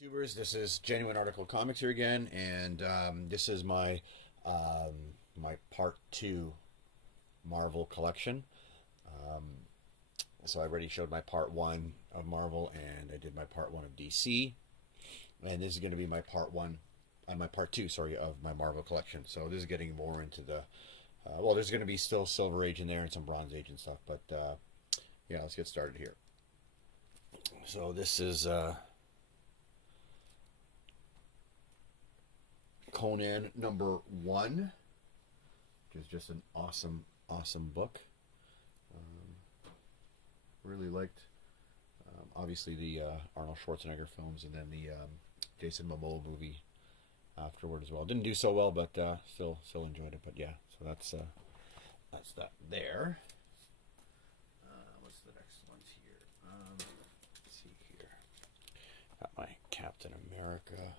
YouTubers, this is Genuine Article Comics here again, and this is my my part 2 Marvel collection. Um, so I already showed my part 1 of Marvel, and I did my part 1 of DC, and this is going to be my part 1, my part 2, sorry, of my Marvel collection. So this is getting more into the, well, there's going to be still Silver Age in there and some Bronze Age and stuff, but yeah, let's get started here. So this is Conan #1, which is just an awesome book. Really liked, obviously, the Arnold Schwarzenegger films, and then the Jason Momoa movie afterward as well. Didn't do so well, but still enjoyed it. But yeah, so that's that there. What's the next ones here? Let's see here. Got my Captain America.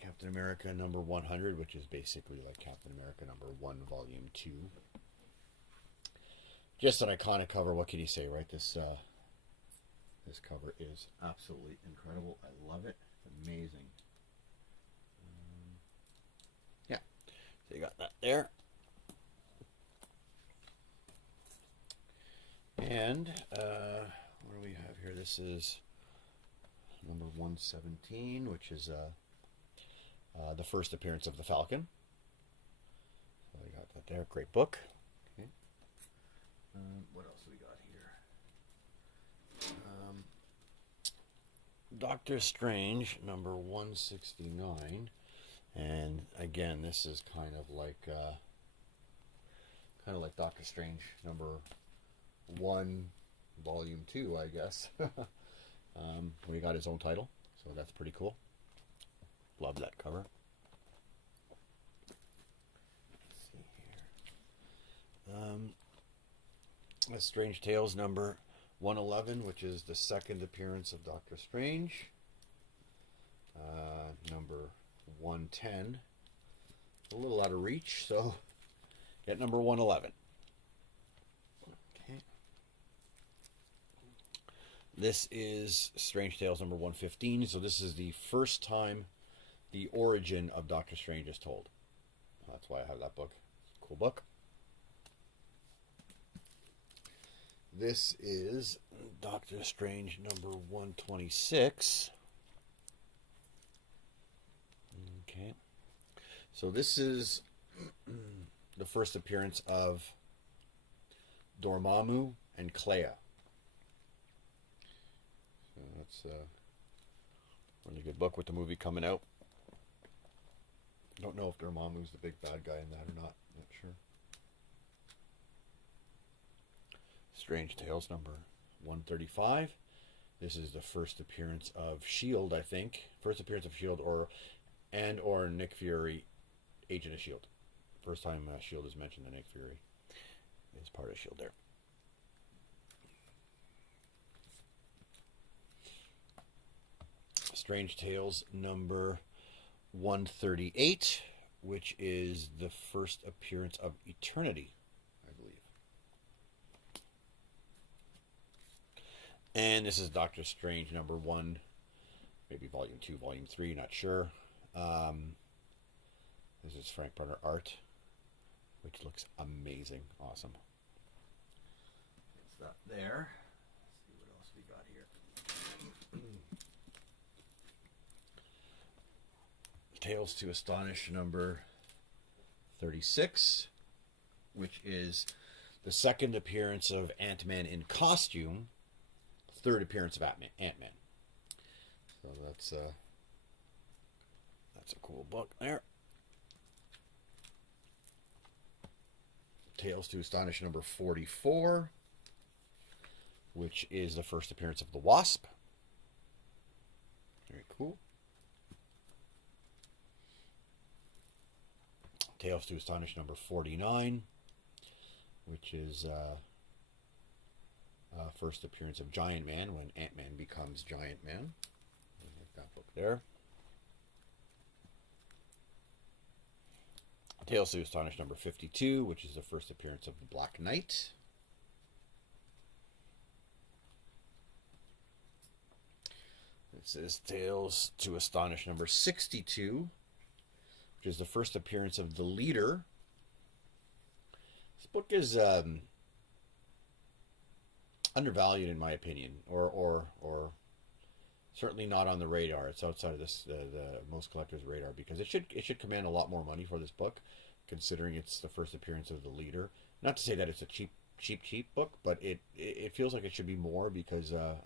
Captain America #100, which is basically like Captain America #1, Volume 2. Just an iconic cover. What can you say, right? This cover is absolutely incredible. I love it. It's amazing. Yeah, so you got that there. And what do we have here? This is #117, which is the first appearance of the Falcon. So I got that there. Great book. Okay. What else we got here? Doctor Strange #169, and again, this is kind of like Doctor Strange #1, Volume 2, I guess. We got his own title, so that's pretty cool. Love that cover. Let's see here. Strange Tales #111, which is the second appearance of Doctor Strange. #110. A little out of reach, so get #111. Okay. This is Strange Tales #115. So this is the first time the origin of Doctor Strange is told. That's why I have that book. Cool book. This is Doctor Strange #126. Okay. So this is the first appearance of Dormammu and Clea. So that's a really good book with the movie coming out. Don't know if Dormammu's the big bad guy in that or not. Not sure. Strange Tales #135. This is the first appearance of S.H.I.E.L.D., I think. First appearance of S.H.I.E.L.D. or Nick Fury, Agent of S.H.I.E.L.D. First time S.H.I.E.L.D. is mentioned, and Nick Fury is part of S.H.I.E.L.D. there. Strange Tales #138, which is the first appearance of Eternity, I believe. And this is Doctor Strange #1, maybe Volume 2, Volume 3, not sure. This is Frank Brunner art, which looks amazing. Awesome. That's that there. Let's see what else we got here. Tales to Astonish #36, which is the second appearance of Ant-Man in costume, third appearance of Ant-Man. So that's a cool book there. Tales to Astonish #44, which is the first appearance of the Wasp. Very cool. Tales to Astonish #49, which is first appearance of Giant Man when Ant-Man becomes Giant Man. I like that book there. Tales to Astonish #52, which is the first appearance of the Black Knight. This is Tales to Astonish number 62, which is the first appearance of the leader. This book is undervalued in my opinion, or certainly not on the radar. It's outside of the most collectors' radar because it should command a lot more money for this book, considering it's the first appearance of the leader. Not to say that it's a cheap book, but it feels like it should be more because the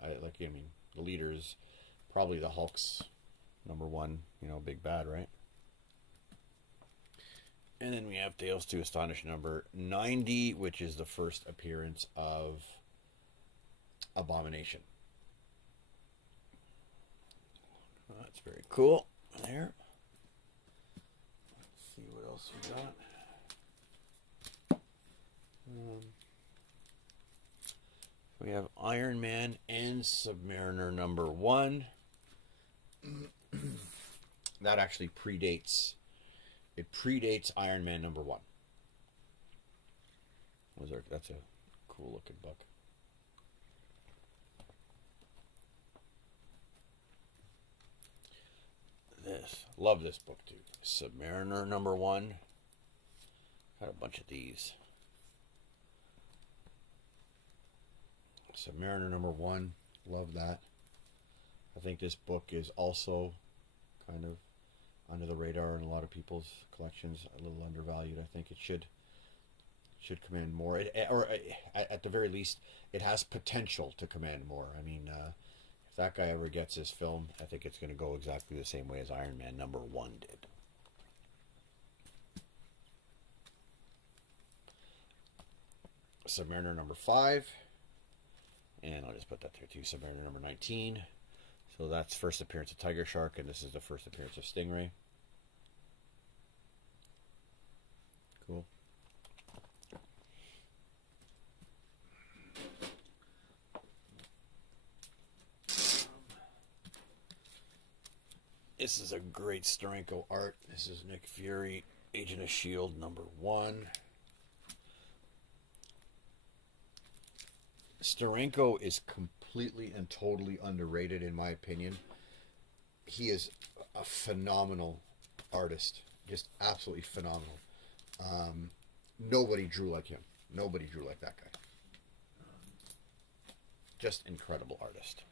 leader is probably the Hulk's number one, big bad, right? And then we have Tales to Astonish number 90, which is the first appearance of Abomination. That's very cool. There. Let's see what else we got. We have Iron Man and Submariner number 1. That actually predates Iron Man number 1. That's a cool looking book. Love this book too. Submariner number 1. Got a bunch of these. Submariner number 1. Love that. I think this book is also kind of under the radar in a lot of people's collections. A little undervalued. I think it should command more. Or at the very least, it has potential to command more. I mean, if that guy ever gets his film, I think it's going to go exactly the same way as Iron Man number 1 did. Submariner number 5. And I'll just put that there too. Submariner number 19. So that's first appearance of Tiger Shark, and this is the first appearance of Stingray. Cool. This is a great Steranko art. This is Nick Fury, Agent of S.H.I.E.L.D. number 1. Steranko is completely and totally underrated in my opinion. He is a phenomenal artist. Just absolutely phenomenal. Nobody drew like him. Nobody drew like that guy. Just incredible artist.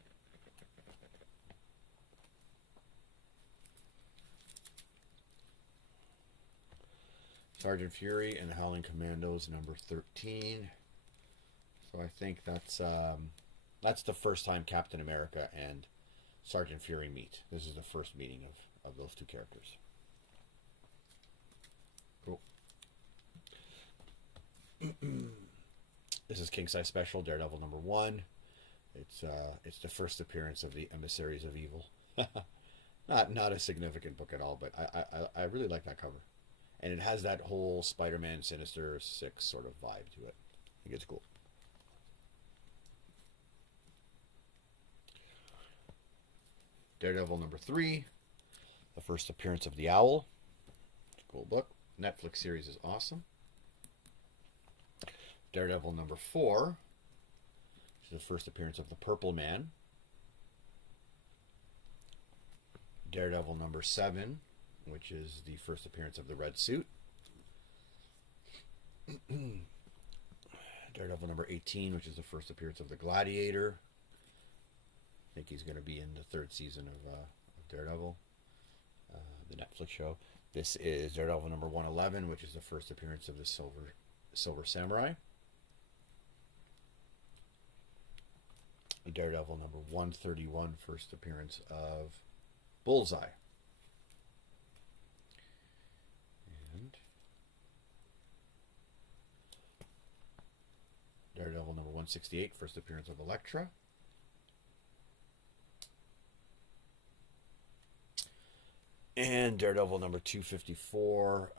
Sergeant Fury and the Howling Commandos number 13. So I think that's the first time Captain America and Sergeant Fury meet. This is the first meeting of those two characters. Cool. This is King Size Special, Daredevil number 1. It's the first appearance of the Emissaries of Evil. not a significant book at all, but I really like that cover. And it has that whole Spider-Man Sinister Six sort of vibe to it. I think it's cool. Daredevil number 3. The first appearance of the Owl. It's a cool book. Netflix series is awesome. Daredevil number 4. Which is the first appearance of the Purple Man. Daredevil number 7. Which is the first appearance of the Red Suit. Daredevil number 18, which is the first appearance of the Gladiator. I think he's going to be in the 3rd season of Daredevil, the Netflix show. This is Daredevil number 111, which is the first appearance of the Silver Samurai. Daredevil number 131, first appearance of Bullseye. Daredevil number 168, first appearance of Elektra. And Daredevil number 254,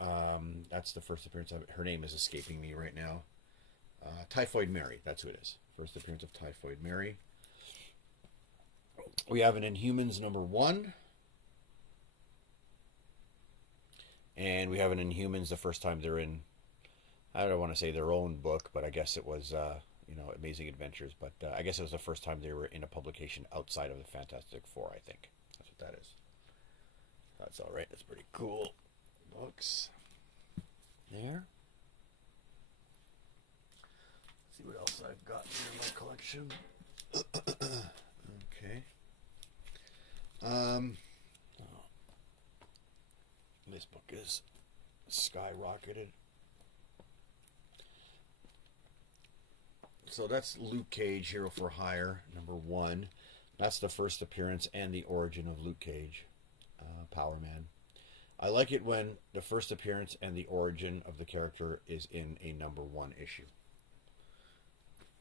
that's the first appearance of, her name is escaping me right now. Typhoid Mary, that's who it is. First appearance of Typhoid Mary. We have an Inhumans number 1. And we have an Inhumans the first time they're in, I don't want to say their own book, but I guess it was Amazing Adventures, but I guess it was the first time they were in a publication outside of the Fantastic Four, I think. That's what that is. That's all right. That's pretty cool. Books. There. Let's see what else I've got here in my collection. Okay. This book is skyrocketed. So that's Luke Cage, Hero for Hire, #1. That's the first appearance and the origin of Luke Cage, Power Man. I like it when the first appearance and the origin of the character is in a #1 issue.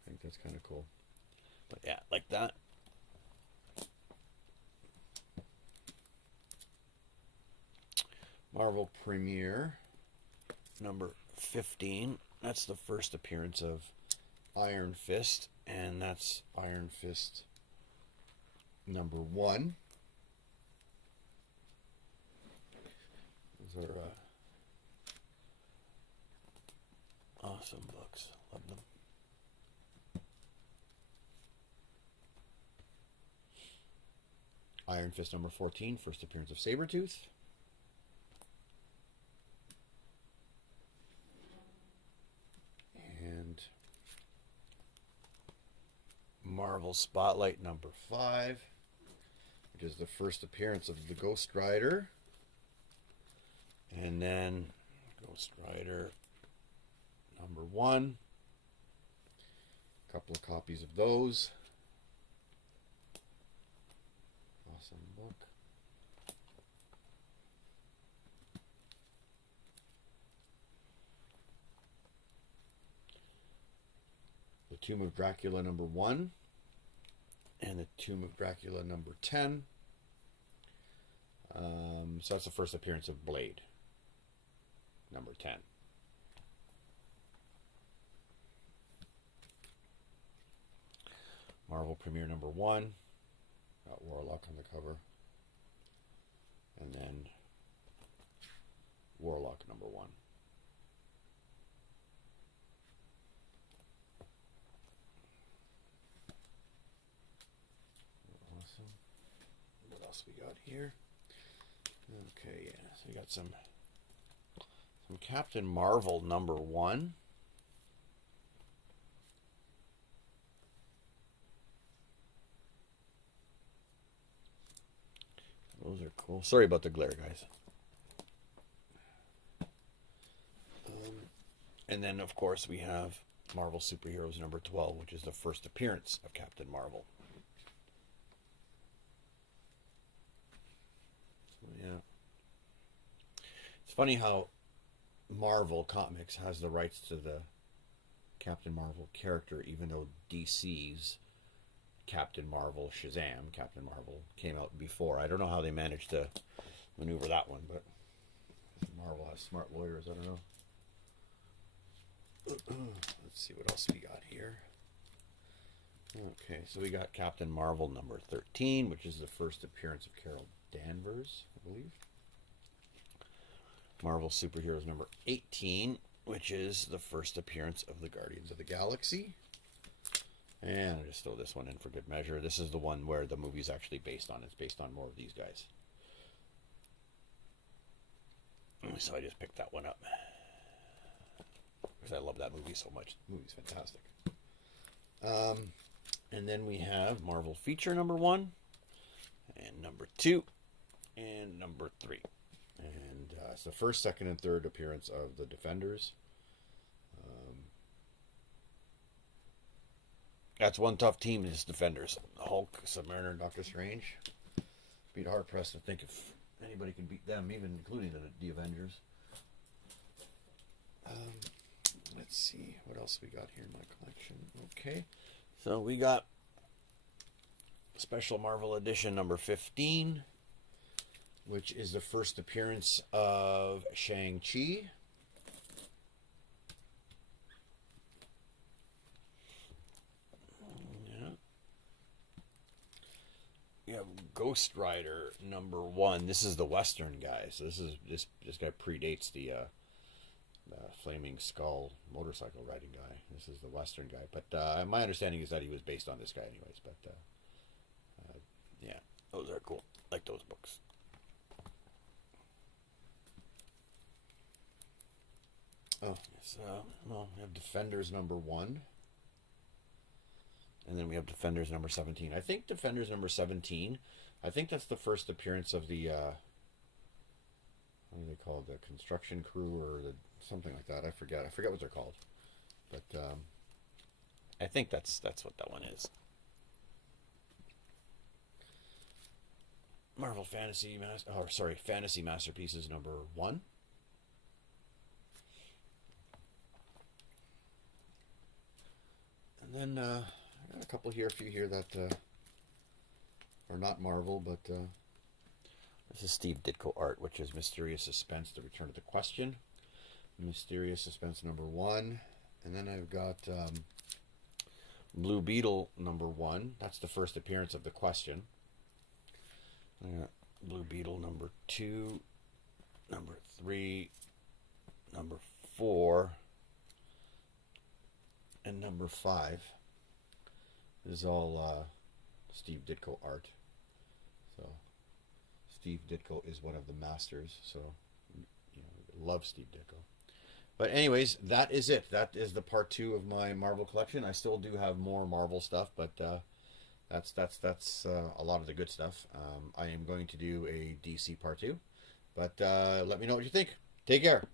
I think that's kind of cool. But yeah, like that. Marvel Premiere, #15. That's the first appearance of Iron Fist, and that's Iron Fist #1. Those are awesome books. Love them. Iron Fist #14, first appearance of Sabretooth. And Marvel Spotlight #5, which is the first appearance of the Ghost Rider. And then Ghost Rider #1. A couple of copies of those. Awesome book. The Tomb of Dracula #1 and the Tomb of Dracula #10. So that's the first appearance of Blade, #10. Marvel Premiere #1. Got Warlock on the cover. And then Warlock #1. Awesome. What else we got here? Okay, yeah. So we got some Captain Marvel #1. Those are cool. Sorry about the glare, guys. And then, of course, we have Marvel Superheroes #12, which is the first appearance of Captain Marvel. So, yeah. It's funny how Marvel Comics has the rights to the Captain Marvel character, even though DC's Captain Marvel, Shazam, Captain Marvel, came out before. I don't know how they managed to maneuver that one, but Marvel has smart lawyers, I don't know. Let's see what else we got here. Okay, so we got Captain Marvel #13, which is the first appearance of Carol Danvers, I believe. Marvel Superheroes #18, which is the first appearance of the Guardians of the Galaxy. And I'll just throw this one in for good measure. This is the one where the movie's actually based on. It's based on more of these guys. So I just picked that one up. Because I love that movie so much. The movie's fantastic. And then we have Marvel Feature #1, and #2, and #3. And it's the first, second, and third appearance of the Defenders. That's one tough team, is Defenders. Hulk, Submariner, and Doctor Strange. Be hard pressed to think if anybody can beat them, even including the Avengers. Let's see what else we got here in my collection. Okay, so we got Special Marvel Edition #15, which is the first appearance of Shang-Chi. You have Ghost Rider #1. This is the Western guy. So this guy predates the Flaming Skull motorcycle riding guy. This is the Western guy. But my understanding is that he was based on this guy anyways. But yeah, those are cool. I like those books. Oh, yes. Well, we have Defenders #1. And then we have Defenders #17. I think Defenders #17, I think that's the first appearance of the, what do they call it? The construction crew or something like that. I forget what they're called. But I think that's what that one is. Marvel Fantasy Masterpieces #1. And then I got a few here that are not Marvel, but this is Steve Ditko art, which is Mysterious Suspense: The Return of the Question. Mysterious Suspense #1. And then I've got Blue Beetle #1. That's the first appearance of the Question. Blue Beetle #2, #3, #4, and #5. This is all Steve Ditko art. So Steve Ditko is one of the masters. So love Steve Ditko. But anyways, that is it. That is the part 2 of my Marvel collection. I still do have more Marvel stuff, but that's a lot of the good stuff. I am going to do a DC part 2. But let me know what you think. Take care.